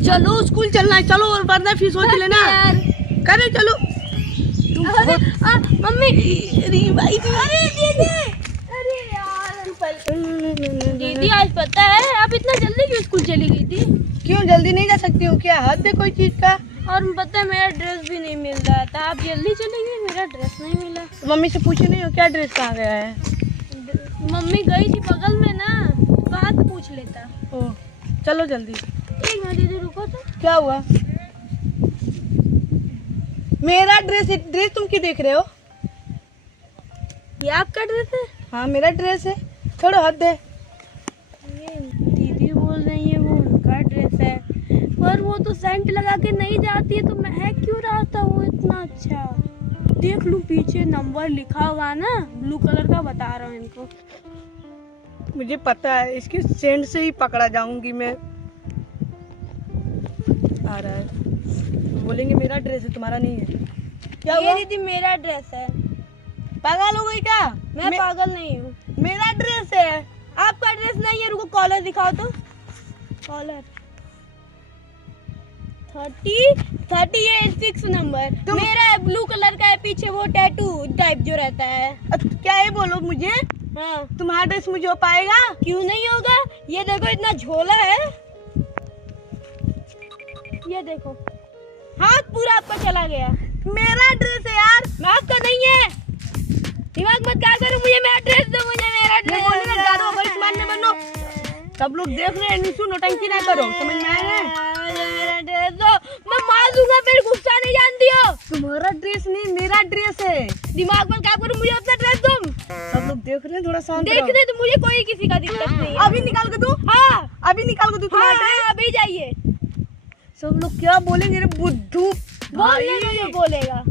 चलो स्कूल चलना है, चलो और वरना फीस हो लेना। करे चलो। मम्मी भाई अरे दीदी, अरे यार दीदी आज पता है आप इतना जल्दी क्यों स्कूल चली गई थी? क्यों जल्दी नहीं जा सकती हूँ? क्या हद है कोई चीज का? और पता है मेरा ड्रेस भी नहीं मिल रहा था, आप जल्दी चली गई, मेरा ड्रेस नहीं मिला। मम्मी से पूछे नहीं हो क्या ड्रेस कहाँ गया है? मम्मी गई थी बगल में ना, वहाँ से पूछ लेता। ओ चलो जल्दी। एक मिनट दीदी रुको तो। क्या हुआ? मेरा ड्रेस तुम क्यों देख रहे हो? ये आपका ड्रेस है? हाँ मेरा ड्रेस है, थोड़ा हद है। ये दीदी बोल रही है वो उनका ड्रेस है, पर वो तो सेंट लगा के नहीं जाती है, तो महक क्यों रहा था वो इतना अच्छा। देख लूं पीछे नंबर लिखा होगा ना, ब्लू कलर का, बता रहा हूँ इनको। मुझे पता है, इसके सेंट से ही पकड़ा जाऊंगी मैं। आ रहा है, बोलेंगे मेरा ड्रेस है तुम्हारा नहीं है। क्या ये हुआ? दीदी मेरा ड्रेस है। पागल हो गई क्या? मैं पागल नहीं हूँ। मेरा ड्रेस है। आपका ड्रेस नहीं है, रुको कॉलर दिखाओ तो। कॉलर 38 नंबर मेरा है, ब्लू कलर का है, पीछे वो टैटू टाइप जो रहता है। क्या है बोलो मुझे? हाँ तुम्हारा ड्रेस मुझे हो पाएगा? क्यों नहीं होगा, ये देखो इतना झोला है, ये देखो हाथ पूरा आपका चला गया। मेरा ड्रेस है यार। मैं आपका नहीं है, दिमाग मत क्या करो, मुझे मेरा ड्रेस दो, मुझे मेरा ड्रेस। बनो, सब लोग देख रहे हैं, निशु नौटंकी ना करो, समझ में आया? मेरा ड्रेस दो, मैं मार दूंगा, फिर गुस्सा नहीं जानती हो। तुम्हारा ड्रेस नहीं मेरा ड्रेस है। दिमाग मत क्या करो, मुझे अपना ड्रेस दो। सब लोग देख रहे हैं, थोड़ा शांत रहो। देखने तो मुझे कोई किसी का दिक्कत नहीं है। अभी निकाल के दो। हाँ अभी निकाल के दो तुम्हारा ड्रेस। हाँ अभी जाइए। सब लोग क्या बोलेंगे रे बुद्धू बोलने को जो बोलेगा,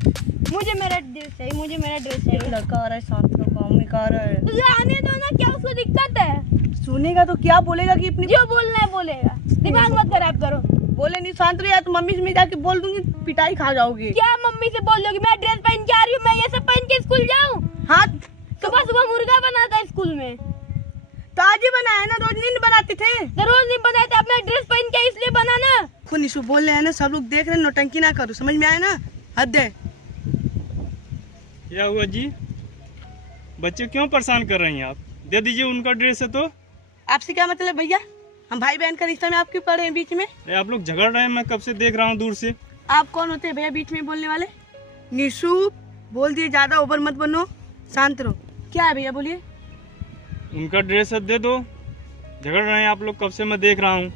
मुझे मेरा ड्रेस चाहिए, मुझे मेरा ड्रेस एक चाहिए। लड़का आ रहा है, शांत रहो, काम में आ रहा है। तुझे आने दो ना, क्या उसको दिक्कत है? सुनेगा तो क्या बोलेगा कि अपनी जो बोलना है बोलेगा, दिमाग मत खराब करो। बोले नहीं, शांत रहो, या तो मम्मी से मैं जाके बोल दूंगी, पिटाई खा जाओगी। क्या मम्मी से बोल दोगी? मैं ड्रेस पहन के आ रही हूँ, मैं ये सब पहन के स्कूल जाऊँ? हाँ सुबह सुबह मुर्गा बनाता है स्कूल में, तो आज ही बनाया ना, रोज नहीं बनाते थे। तो रोज नहीं बनाते, अपना ड्रेस पहन के इसलिए बनाना। खुद निशु बोल रहे हैं ना, सब लोग देख रहे हैं, नौटंकी ना करो, समझ में आया ना? हद है। क्या हुआ जी? बच्चे क्यों परेशान कर रही हैं आप? दे दीजिए, उनका ड्रेस है तो। आपसे क्या मतलब भैया? हम भाई बहन का रिश्ता में आप क्यों पड़े हैं बीच में? आप लोग झगड़ रहे हैं, मैं कब से देख रहा हूँ दूर से। आप कौन होते हैं भैया बीच में बोलने वाले? निशु बोल दिए, ज्यादा ओवर मत बनो, शांत रहो। क्या है भैया बोलिए? उनका ड्रेस है, दे दो। झगड़ रहे हैं आप लोग कब से, मैं देख रहा हूँ।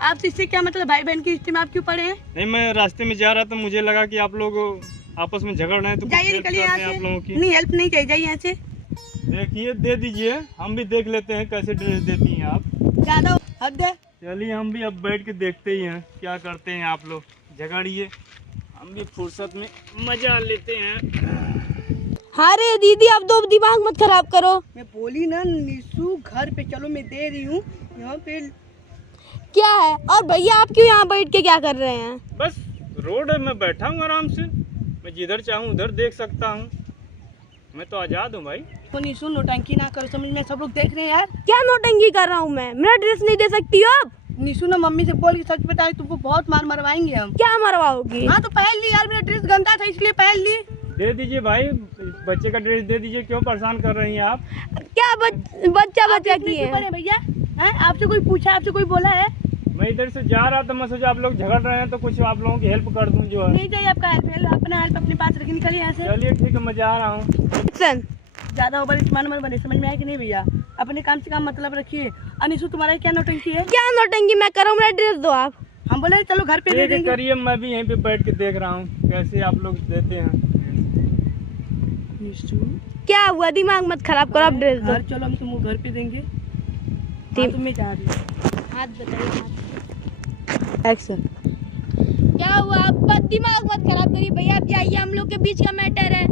आपसे इससे क्या मतलब? भाई बहन के रिश्ते में आप क्यों पड़े हैं? नहीं, मैं रास्ते में जा रहा था, मुझे लगा कि आप लोग आपस में झगड़ रहे हैं, तो कुछ जाइए, हेल्प निकलिए करते यहाँ हैं से। आप लोगों की। नहीं, हेल्प नहीं चाहिए, जाइए यहाँ से। देखिए, दे दीजिए, हम भी देख लेते हैं कैसे ड्रेस देती हैं आप। ज्यादा हद है। चलिए, हम भी अब बैठ के देखते ही हैं क्या करते हैं आप लोग। झगड़िए, हम भी फुर्सत में मजा लेते हैं। हाँ रे दीदी, अब तो दिमाग मत खराब करो। मैं बोली ना निशु, घर पे चलो, मैं दे रही हूँ यहाँ पे। क्या है? और भैया आप क्यों यहाँ बैठ के क्या कर रहे हैं? बस रोड है, मैं बैठा हूँ आराम से, मैं जिधर चाहूँ उधर देख सकता हूँ, मैं तो आजाद हूँ भाई। तो निशु नौटंकी ना करो, समझ में? सब लोग देख रहे हैं यार। क्या नौटंकी कर रहा हूँ मैं? मेरा ड्रेस नहीं दे सकती हो आप? निशु ना मम्मी से बोल के सच बताए, तुमको बहुत मार मरवाएंगे हम। क्या मरवाओगी? हाँ तो पहन ली यार, मेरा ड्रेस गंदा था इसलिए पहन ली। दे दीजिए भाई, बच्चे का ड्रेस दे दीजिए, क्यों परेशान कर रही हैं आप? क्या बच्चा की है भैया? आपसे कोई पूछा, आपसे कोई बोला है? मैं इधर से जा रहा था, मैं सोचा आप लोग झगड़ रहे हैं तो कुछ आप लोगों की हेल्प कर दूं जो है। नहीं चाहिए आपका हेल्प, अपना हेल्प अपने पास रखिए, निकलिए यहाँ से। चलिए ठीक है, मैं जा रहा हूँ। ज्यादा ओवर स्मार्ट मत बने, समझ में आया कि नहीं भैया? अपने काम से काम मतलब रखिए। अनिशु तुम्हारा क्या नौटंकी है? क्या नौटंकी मैं करूँ? मेरा ड्रेस दो आप। हम बोले चलो घर पे दे ठीक है, देंगे। करिए, मैं भी यहीं पे बैठ के देख रहा हूँ कैसे आप लोग देते हैं। निशु क्या हुआ? दिमाग मत खराब करो, आप ड्रेस दो। घर चलो, हम तुमको घर पे देंगे। तुम्हें जा रही है। हाथ बताइए। एक्शन। क्या हुआ? आप दिमाग मत खराब करिए भैया, आप जाइए, हम लोग के बीच का मैटर है।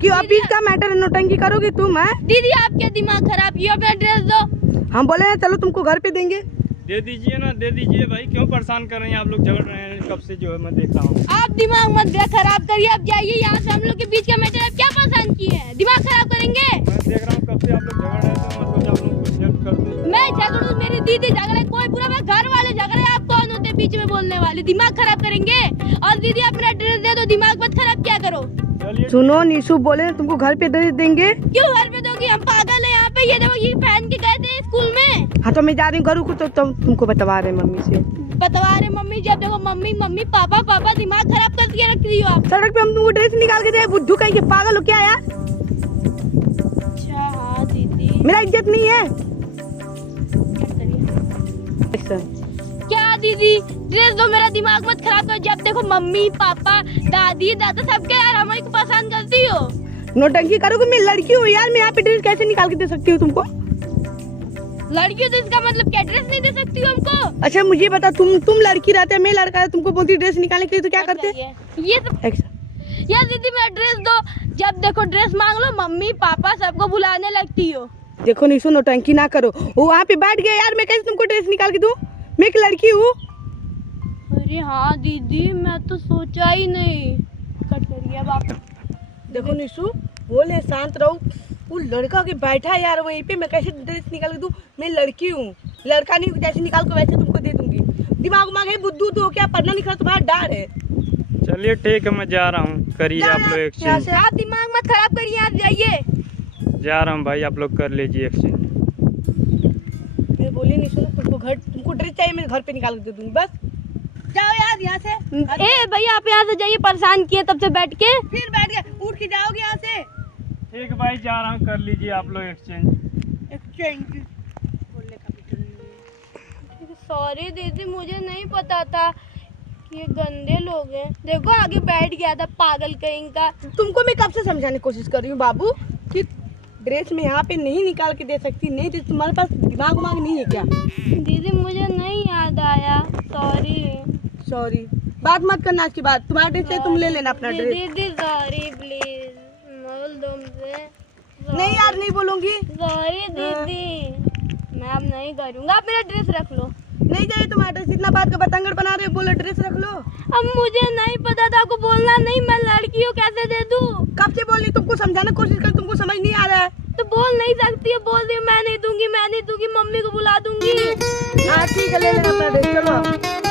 क्यों अभी का मैटर है? नौटंकी करोगी तुम? है दीदी आप क्या दिमाग खराब किया? अपना ड्रेस दो। हम बोले हैं चलो तुमको घर पे देंगे। दे दीजिए ना, दे दीजिए भाई, क्यों परेशान कर रहे हैं आप लोग? झगड़ रहे हैं कब से जो है, मैं देख रहा हूँ। आप दिमाग मत खराब करिए, आप जाइए यहाँ से, हम लोग के बीच का मैटर। आप क्या परेशान किए हैं? दिमाग खराब करेंगे? मैं देख रहा हूँ कब से आप लोग झगड़ रहे हैं, तो मैं सोचा आप लोग कुछ हेल्प कर दूं। मैं झगड़ू? मेरी दीदी झगड़े? कोई पूरा मैं घर वाले झगड़े, आप कौन होते मेरे बीच में बोलने वाले, दिमाग खराब करेंगे। और दीदी अपना ड्रेस दे दो, दिमाग मत खराब क्या करो। चलिए सुनो, निशु बोले तुमको घर पे ड्रेस देंगे। क्यों घर पे दोगी, हम पागल है यहाँ पे। ये देखो ये पहन के गए थे स्कूल में। हाँ तो मैं जा रही हूँ घर को, तो तुमको बतवा रहे मम्मी से। बतवा रहे मम्मी, जब देखो मम्मी मम्मी पापा पापा, दिमाग खराब करके रख रही हो आप। सड़क पे हम तुमको ड्रेस निकाल के दे, बुद्धू कहीं के, पागल हो क्या यार? अच्छा हाँ दीदी। मेरा इज्जत नहीं है। क्या दीदी, ड्रेस दो, मेरा दिमाग मत खराब करो। जब देखो मम्मी पापा दादी दादा सबके यार हमारे को पसंद करती हो। नोटंकी करोगे, मैं लड़की हूँ यार, मैं यहाँ पे ड्रेस कैसे निकाल के दे सकती हूँ तुमको? लड़की हो तो इसका मतलब क्या ड्रेस नहीं दे सकती हो हमको? अच्छा मुझे बता, तुम लड़की रहते, मैं लड़का है, तुमको बोलती ड्रेस निकालने के लिए, तो क्या करते? ये तो यार दीदी मेरा ड्रेस दो। जब देखो ड्रेस मांग लो, मम्मी पापा सबको बुलाने लगती हो। देखो निशु, नोटंकी ना करो। वो वहाँ पे बैठ गया यार, मैं कैसे तुमको ड्रेस निकाल के दूँ? मैं एक लड़की हूँ। अरे हाँ दीदी, मैं तो सोचा ही नहीं। कट करिए अब आप। देखो निशु, बोले शांत रहो। वो लड़का के बैठा है यार वहीं पे, मैं कैसे ड्रेस निकाल के दूँ? मैं लड़की हूँ, लड़का नहीं, जैसे निकाल के वैसे तुमको दे दूंगी। दिमाग उमाग है, बुद्धू तो क्या, पढ़ना लिखना तुम्हारा डार है। चलिए ठीक है, मैं जा रहा हूँ, करिए आप लोग एक्सचेंज। आप दिमाग मत खराब करिए, आप जाइए। जा रहा हूँ भाई, आप लोग कर लीजिए एक्सचेंज। मैं बोली निशु, तुमको ड्रेस चाहिए, मैं घर पे निकाल के दे दूंगी, बस जाओ यार यहाँ से। ए भैया आप यहाँ से जाइए, परेशान किए तब से बैठ के। फिर बैठ गए, उठ के जाओगे यहाँ से। ठीक है भाई, जा रहा हूँ, कर लीजिए आप लोग एक्सचेंज। बोलने का भी डर नहीं है। सॉरी दीदी, मुझे नहीं पता था कि ये गंदे लोग हैं। देखो आगे बैठ गया था पागल कहीं का। तुमको मैं कब से समझाने की कोशिश कर रही हूँ बाबू कि ड्रेस में यहाँ पे नहीं निकाल के दे सकती, नहीं तो तुम्हारे पास दिमाग उमाग नहीं है क्या? दीदी मुझे नहीं याद आया, सॉरी। बात मत करना आज की बात, तुम्हारा ड्रेस है, तुम ले लेना अपना ड्रेस। दीदी सॉरी प्लीज, बोल दो मुझे। नहीं यार, नहीं बोलूंगी। सॉरी दीदी, मैं अब नहीं करूँगा। आप मेरा ड्रेस रख लो। नहीं चाहिए तुम्हारा ड्रेस, इतना बात का बतंगड़ बना रहे हो, बोलो ड्रेस रख लो। अब मुझे नहीं पता था, आपको बोलना नहीं, मैं लड़की हूँ, कैसे दे दूँ? कब से बोल रही, तुमको समझाने की कोशिश कर, तुमको समझ नहीं आ रहा है। तो बोल नहीं सकती है, बोल दी मैं नहीं दूंगी, मम्मी को बुला दूंगी। हाँ ठीक है, ले लेना अपना ड्रेस, चलो।